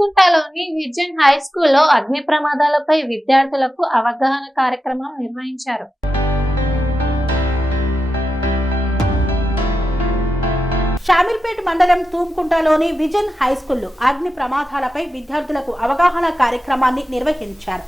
తూంకుంటలోని vision high స్కూల్లో అగ్ని ప్రమాదాలపై విద్యార్థులకు అవగాహన కార్యక్రమం నిర్వహించారు. షామీర్పేట్ మండలం తూంకుంటలోని విజన్ హై స్కూల్లో అగ్ని ప్రమాదాలపై విద్యార్థులకు అవగాహన కార్యక్రమాన్ని నిర్వహించారు.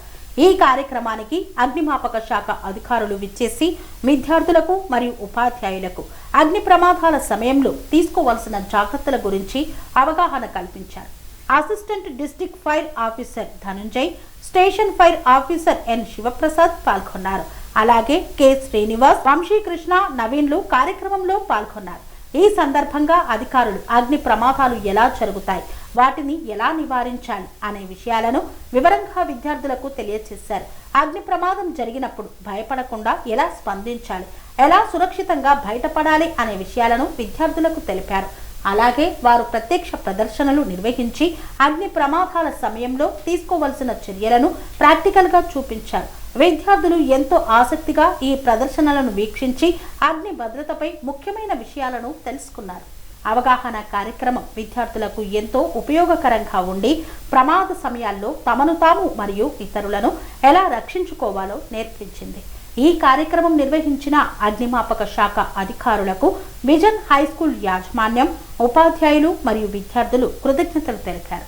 ఈ కార్యక్రమానికి అగ్నిమాపక శాఖ అధికారులు విచ్చేసి విద్యార్థులకు మరియు ఉపాధ్యాయులకు అగ్ని ప్రమాదాల సమయంలో తీసుకోవాల్సిన జాగ్రత్తల గురించి అవగాహన కల్పించారు. Assistant district fire officer Dhananjay, station fire officer N Shivaprasad పాల్గొన్నారు. అలాగే కె శ్రీనివాస్, వంశీకృష్ణ, నవీన్లు కార్యక్రమంలో పాల్గొన్నారు. ఈ సందర్భంగా అధికారులు అగ్ని ప్రమాదాలు ఎలా జరుగుతాయి, వాటిని ఎలా నివారించాలి అనే విషయాలను వివరంగా విద్యార్థులకు తెలియజేశారు. అగ్ని ప్రమాదం జరిగినప్పుడు భయపడకుండా ఎలా స్పందించాలి, ఎలా సురక్షితంగా బయటపడాలి అనే విషయాలను విద్యార్థులకు తెలిపారు. అలాగే వారు ప్రత్యక్ష ప్రదర్శనలు నిర్వహించి అగ్ని ప్రమాదాల సమయంలో తీసుకోవలసిన చర్యలను ప్రాక్టికల్గా చూపించారు. విద్యార్థులు ఎంతో ఆసక్తిగా ఈ ప్రదర్శనలను వీక్షించి అగ్ని భద్రతపై ముఖ్యమైన విషయాలను తెలుసుకున్నారు. అవగాహన కార్యక్రమం విద్యార్థులకు ఎంతో ఉపయోగకరంగా ఉండి ప్రమాద సమయాల్లో తమను తాము మరియు ఇతరులను ఎలా రక్షించుకోవాలో నేర్పించింది. ఈ కార్యక్రమం నిర్వహించిన అగ్నిమాపక శాఖ అధికారులకు విజన్ హై స్కూల్ యాజమాన్యం, ఉపాధ్యాయులు మరియు విద్యార్థులు కృతజ్ఞతలు తెలిపారు.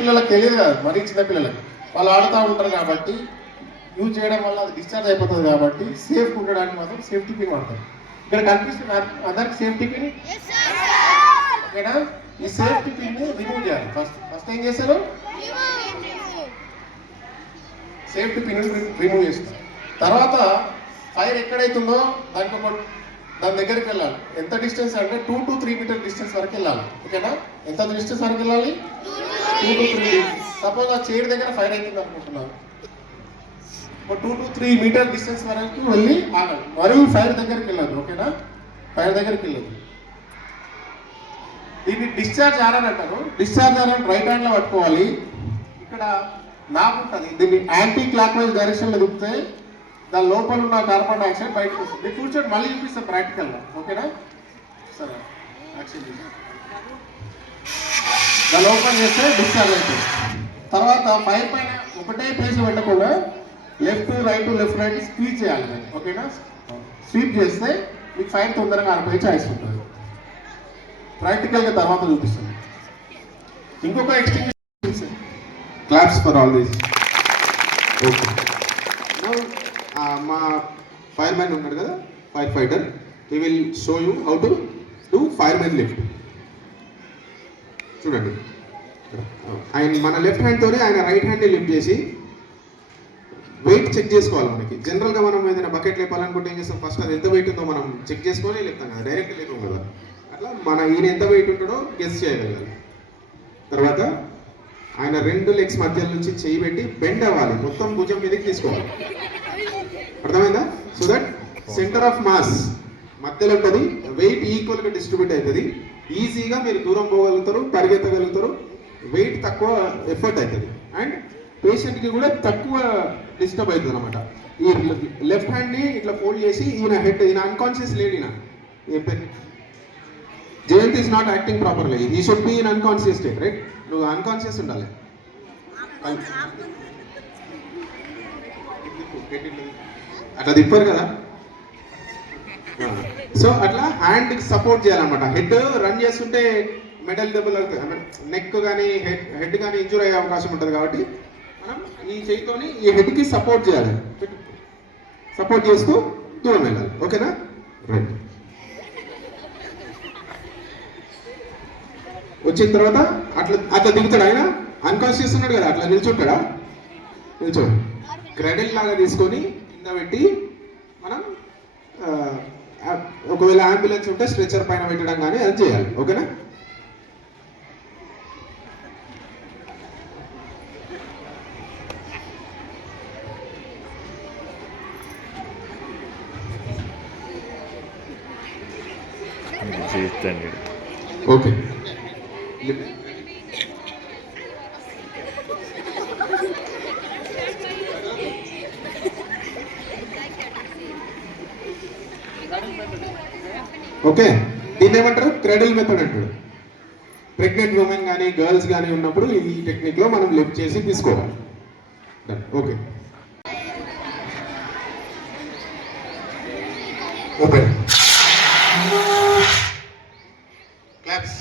పిల్లలకు తెలియదు కదా, మరీ చిన్నపిల్లలకు వాళ్ళు ఆడుతూ ఉంటారు కాబట్టి యూజ్ చేయడం వల్ల అది డిశ్చార్జ్ అయిపోతుంది కాబట్టి సేఫ్ ఉండడానికి మాత్రం సేఫ్టీ పిన్ వాడతారు. ఇక్కడ కనిపిస్తుంది అందరికి సేఫ్టీ పిన్. ఓకేనా? ఈ సేఫ్టీ పిన్ రిమూవ్ చేయాలి. ఫస్ట్ ఏం చేస్తారు, సేఫ్టీ పిన్ రిమూవ్ చేస్తారు. తర్వాత ఫైర్ ఎక్కడైతుందో దాని దగ్గరికి వెళ్ళాలి. ఎంత డిస్టెన్స్ అంటే 2 to 3 మీటర్ డిస్టెన్స్ వరకు వెళ్ళాలి. ఓకేనా? ఎంత డిస్టెన్స్ వరకు వెళ్ళాలి? 2 to 3. సపోజ్ ఆ చైర్ దగ్గర ఫైర్ అవుతుంది అనుకుంటున్నాను, 2 to 3 మీటర్ డిస్టెన్స్ వరకు వెళ్ళి ఆగాలి. మరియు ఫైర్ దగ్గరికి వెళ్ళదు. ఓకేనా? ఫైర్ దగ్గరికి వెళ్ళదు. దీన్ని డిశ్చార్జ్ ఆరని అంటారు. డిశ్చార్జ్ ఆరని రైట్ హ్యాండ్లో పట్టుకోవాలి. ఇక్కడ నాబ్ ఉంటుంది, దీన్ని యాంటీ క్లాక్ వైజ్ డైరెక్షన్లో తిప్పితే దాని లోపల ఉన్న కార్బన్ డైఆక్సైడ్ బయటకు వస్తుంది. మీకు కూర్చొని మళ్ళీ చూపిస్తాం ప్రాక్టికల్గా. ఓకేనా? సరే, యాక్షన్ దాన్ని ఓపెన్ చేస్తే డిశ్చార్జ్ అవుతుంది. తర్వాత ఫైర్ పైన ఒకటే ప్లేస్ పెట్టకుండా లెఫ్ట్ రైట్ స్వీప్ చేయాలి. ఓకేనా? స్వీప్ చేస్తే మీకు ఫైర్ తొందరగా ఆరిపోయే ఛాయిస్ ఉంటుంది. ప్రాక్టికల్గా తర్వాత చూపిస్తుంది. ఇంకొక extinguisher claps for all this. Okay, మా ఫైర్ మ్యాన్ ఉన్నాడు కదా, fire fighter, he will show you how to do fire man lift. చూడండి, ఆయన మన లెఫ్ట్ హ్యాండ్తోనే ఆయన రైట్ హ్యాండ్ని లిఫ్ట్ చేసి వెయిట్ చెక్ చేసుకోవాలి. మనకి జనరల్గా మనం ఏదైనా బకెట్ లేపాలనుకుంటే ఏం చేస్తాం, ఫస్ట్ అది ఎంత వెయిట్ ఉందో మనం చెక్ చేసుకొని లేపుతాం కదా, డైరెక్ట్ లేపాం కదా. అట్లా ఈయన ఎంత వెయిట్ ఉంటాడో గెస్ చేయగలగాలి. తర్వాత ఆయన 2 లెగ్స్ మధ్య నుంచి చేయి పెట్టి బెండ్ అవ్వాలి, మొత్తం భుజం మీదకి తీసుకోవాలి. అర్థమైందా? So that centre of mass మధ్యలో ఉంటుంది, వెయిట్ ఈక్వల్గా డిస్ట్రిబ్యూట్ అవుతుంది. ఈజీగా మీరు దూరం పోగలుగుతారు, పరిగెత్తగలుగుతారు, వెయిట్ తక్కువ ఎఫర్ట్ అవుతుంది, అండ్ పేషెంట్కి కూడా తక్కువ డిస్టర్బ్ అవుతుంది అనమాట. ఈ లెఫ్ట్ హ్యాండ్ని ఇట్లా ఫోల్డ్ చేసి ఈయన అన్కాన్షియస్ లేడు. Jayant is not acting properly, he should be in unconscious state, right? నువ్వు అన్కాన్షియస్ ఉండాలి. అట్లా తిప్పారు కదా. సో అట్లా హ్యాండ్కి సపోర్ట్ చేయాలన్నమాట. హెడ్ రన్ చేస్తుంటే మెడల్ దెబ్బలు అవుతుంది, నెక్ కానీ హెడ్ కానీ ఇంజూర్ అయ్యే అవకాశం ఉంటుంది. కాబట్టి మనం ఈ చేయితోని ఈ హెడ్కి సపోర్ట్ చేయాలి, సపోర్ట్ చేస్తూ దూరం వెళ్ళాలి. ఓకేనా? రైట్. వచ్చిన తర్వాత అట్లా దిగుతాడు. ఆయన అన్కాన్షియస్ ఉన్నాడు కదా, అట్లా నిల్చుంటాడా? నిల్చోడు. క్రెడిల్ లాగా తీసుకొని కింద పెట్టి మనం ఒకవేళ అంబులెన్స్ ఉంటే స్ట్రెచర్ పైన పెట్టడం కానీ అది చేయాలి. ఓకేనా? ఓకే, ఓకే, దీన్ని ఏమంటారు? క్రెడిల్ మెథడ్ అంటాడు. ప్రెగ్నెంట్ ఉమెన్ కానీ గర్ల్స్ కానీ ఉన్నప్పుడు ఈ టెక్నిక్లో మనం లిఫ్ట్ చేసి తీసుకోవాలి. Okay, open claps.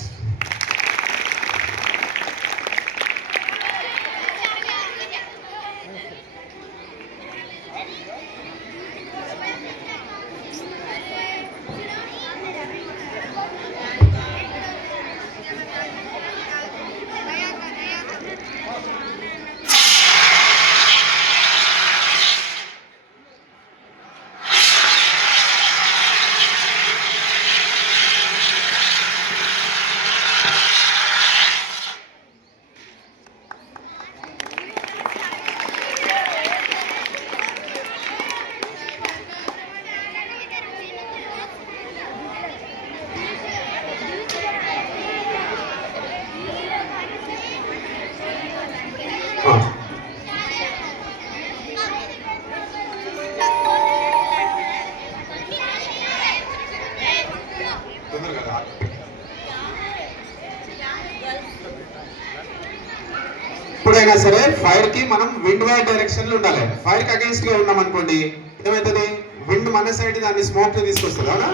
ఎప్పుడైనా సరే ఫైర్ కి మనం విండ్ వైడ్ డైరెక్షన్ లో ఉండాలి. ఫైర్ కి అగేన్స్ట్ గా ఉన్నాం అనుకోండి, ఏమవుతుంది, విండ్ మన సైడ్ దాన్ని స్మోక్ ని తీసుకొస్తుంది, అవునా?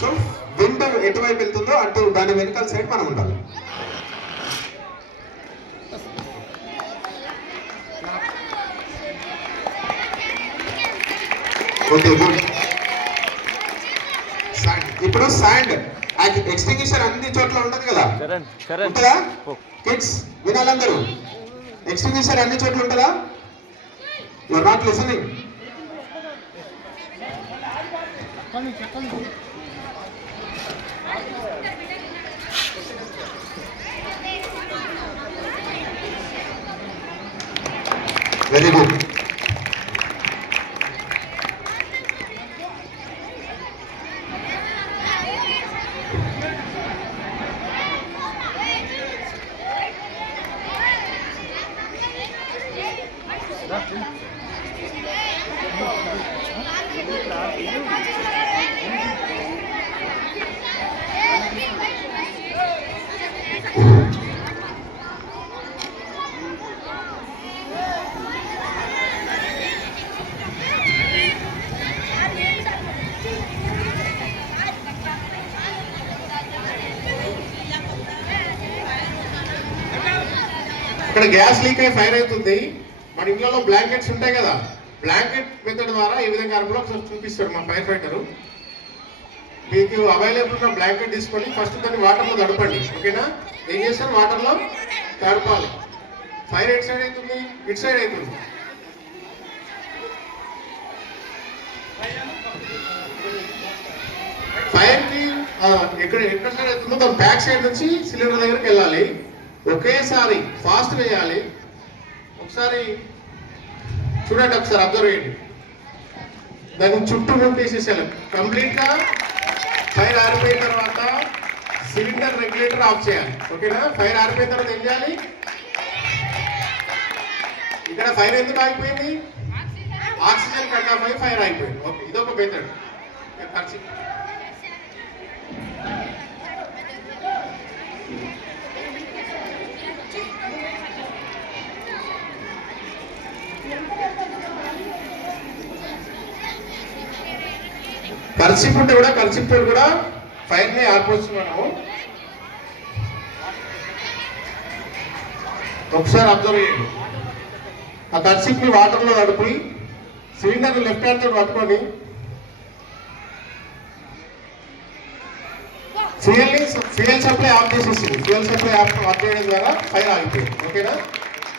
సో విండ్ ఎటువైపు వెళ్తుందో అటు దాని వెనకాల సైడ్ మనం ఉండాలి. Okay, good. ఇప్పుడు శాండ్ ఎక్స్టింగ్విషర్ అన్ని చోట్ల ఉంటది కదా, ఉంటుందా? కిడ్స్ వినాలందరూ, ఎక్స్టింగ్విషర్ అన్ని చోట్ల ఉంటుందా? You are not listening. Very good. ఇక్కడ గ్యాస్ లీక్ అయి ఫైర్ అవుతుంది. మన ఇంట్లో బ్లాంకెట్స్ ఉంటాయి కదా, బ్లాంకెట్ మెథడ్ ద్వారా ఏ విధంగా అర్పులో చూపిస్తాడు మా ఫైర్ ఫైటర్. మీకు అవైలబుల్ ఉన్న బ్లాంకెట్ తీసుకొని ఫస్ట్ దాన్ని వాటర్లో తడపండి, ఓకేనా? ఏం చేస్తారు, వాటర్లో తడపాలి. ఫైర్ ఎట్ సైడ్ అవుతుంది, ఇట్ సైడ్ అవుతుంది. ఫైర్ కి ఎక్కడ సైడ్ అవుతుందో దాని బ్యాక్ సైడ్ నుంచి సిలిండర్ దగ్గరికి వెళ్ళాలి. ఒకేసారి ఫాస్ట్ వేయాలి. ఒకసారి చూడండి, ఒకసారి అబ్జర్వ్ చేయండి. దాన్ని చుట్టూ తీసేసేయాలి కంప్లీట్ గా. ఫైర్ ఆరిపోయిన తర్వాత సిలిండర్ రెగ్యులేటర్ ఆఫ్ చేయాలి, ఓకేనా? ఫైర్ ఆరిపోయిన తర్వాత ఏం చేయాలి? ఇక్కడ ఫైర్ ఎందుకు ఆగిపోయింది? ఆక్సిజన్ కట్ ఆఫ్ అయి ఫైర్ ఆగిపోయింది. ఓకే, ఇదొక మెథడ్. కర్చిప్ ఉంటే కూడా, కర్చిప్ కూడా ఫైర్ ని ఆర్పొస్తున్నాము. ఒకసారి అబ్జర్వ్ చేయండి. ఆ కర్చిప్ ని వాటర్ లో తడిపి సిలిండర్ లెఫ్ట్ హ్యాండ్ తో పట్టుకొని ఫ్యూయల్ సప్లై ఆఫ్ చేసేసింది. ఫ్యూయల్ సప్లై ఆఫ్ చేయడం ద్వారా ఫైర్ ఆగిపోయింది, ఓకేనా?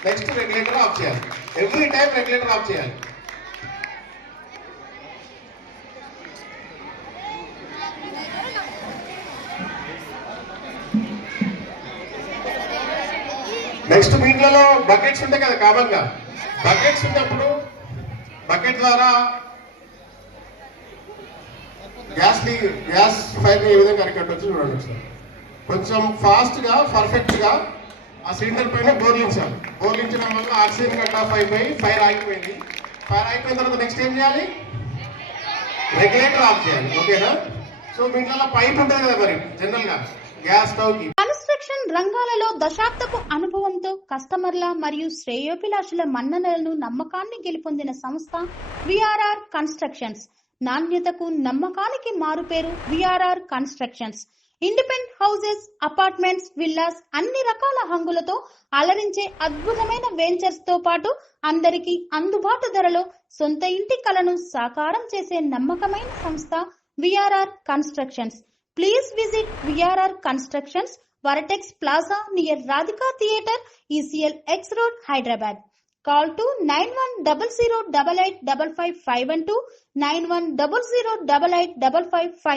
నెక్స్ట్ రెగ్యులేటర్ ఆఫ్ చేయాలి. ఎవ్రీ టైం రెగ్యులేటర్ ఆఫ్ చేయాలి. నెక్స్ట్ మీ ఇంట్లో బకెట్స్ ఉంటాయి కదా, కామన్ గా బకెట్స్ ఉన్నప్పుడు బకెట్ ద్వారా గ్యాస్ ఫైర్ ఏ విధంగా అరికట్టవచ్చు చూడండి. ఒకసారి కొంచెం ఫాస్ట్ గా పర్ఫెక్ట్ గా ఆ సిలిండర్ పైన బోర్లించాలి. బోర్లించడం వల్ల ఆక్సిజన్ కట్ ఆఫ్ అయిపోయి ఫైర్ ఆగిపోయింది. ఫైర్ అయిపోయిన తర్వాత నెక్స్ట్ ఏం చేయాలి? రెగ్యులేటర్ ఆఫ్ చేయాలి, ఓకేనా? సో మీ ఇంట్లో పైప్ ఉంటుంది కదా, మరి జనరల్ గా గ్యాస్ స్టవ్ కి కన్స్ట్రక్షన్ రంగాలలో దశాబ్దపు అనుభవంతో కస్టమర్ల మరియు శ్రేయోభిలాషుల మన్ననలను నమ్మకాన్ని గెలుపొందిన సంస్థ విఆర్ఆర్ కన్స్ట్రక్షన్స్. నాణ్యతకు నమ్మకానికి మారుపేరు VRR constructions. Independent houses, apartments, villas అన్ని రకాల హంగులతో అలరించే అద్భుతమైన వెంచర్స్ తో పాటు అందరికీ అందుబాటు ధరలో సొంత ఇంటి కలను సాకారం చేసే నమ్మకమైన సంస్థ VRR constructions. Please visit VRR constructions, Varatex Plaza near Radhika Theatre, ECL X Road, Hyderabad. Call to 9100885552, 9100885559.